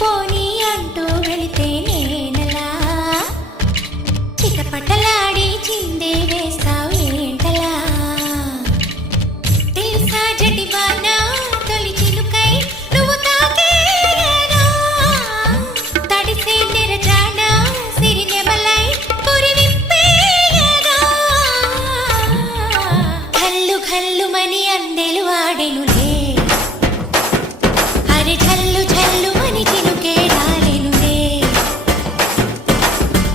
పోనీ అంటూ వెళితే నేనలా చిటపటలాడి చిందే వేస్తావు ఏంటలా తెలుసా జడివాన తొలి చిలుకై నువ్వు తాకేనా తడిసే నిరజాన సిరినెమలై పురి విప్పేయగా ఘల్లు ఘల్లుమని అందెలు వాడెనులే అరే ఝల్లు ఝల్లు మని చినుకే రాలెనులే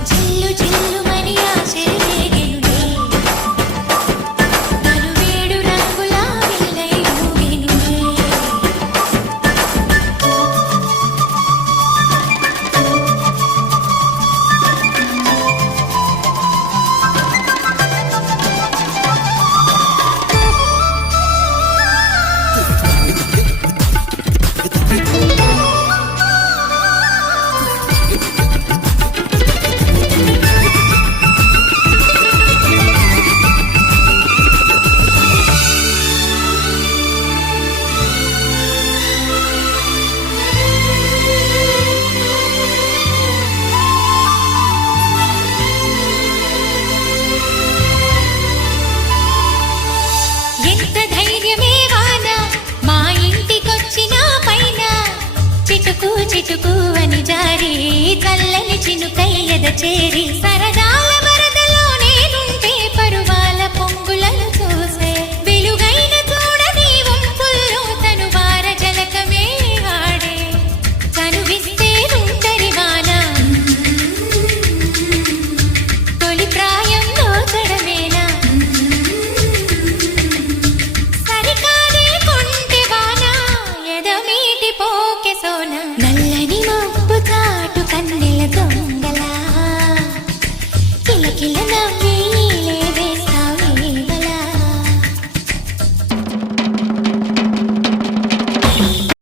జిల్లు జిల్లు మని ఆశలు రేగెనులే తను వేడు రంగుల విల్లై ఊగెనులే ఎంత ధైర్యమే వాన మా ఇంటికొచ్చిన పైన చిటుకు చిటుకు అని జారి చల్లని చినుకై ఎద చేరి సరదాల వరదలో నేనుంటే పరువాల పొంగులను చూసే వెలుగైన చూడని వంపుల్లో తను వార జలకమే ఆడే చనువిస్తే ఉంటరి వాన తొలి ప్రాయంలో చడమేనా సరికాదే కొంటె వాన ఎదమీటి పోకె సోన నల్లని మబ్బు చాటు కన్నెల దొంగలా కిలకిల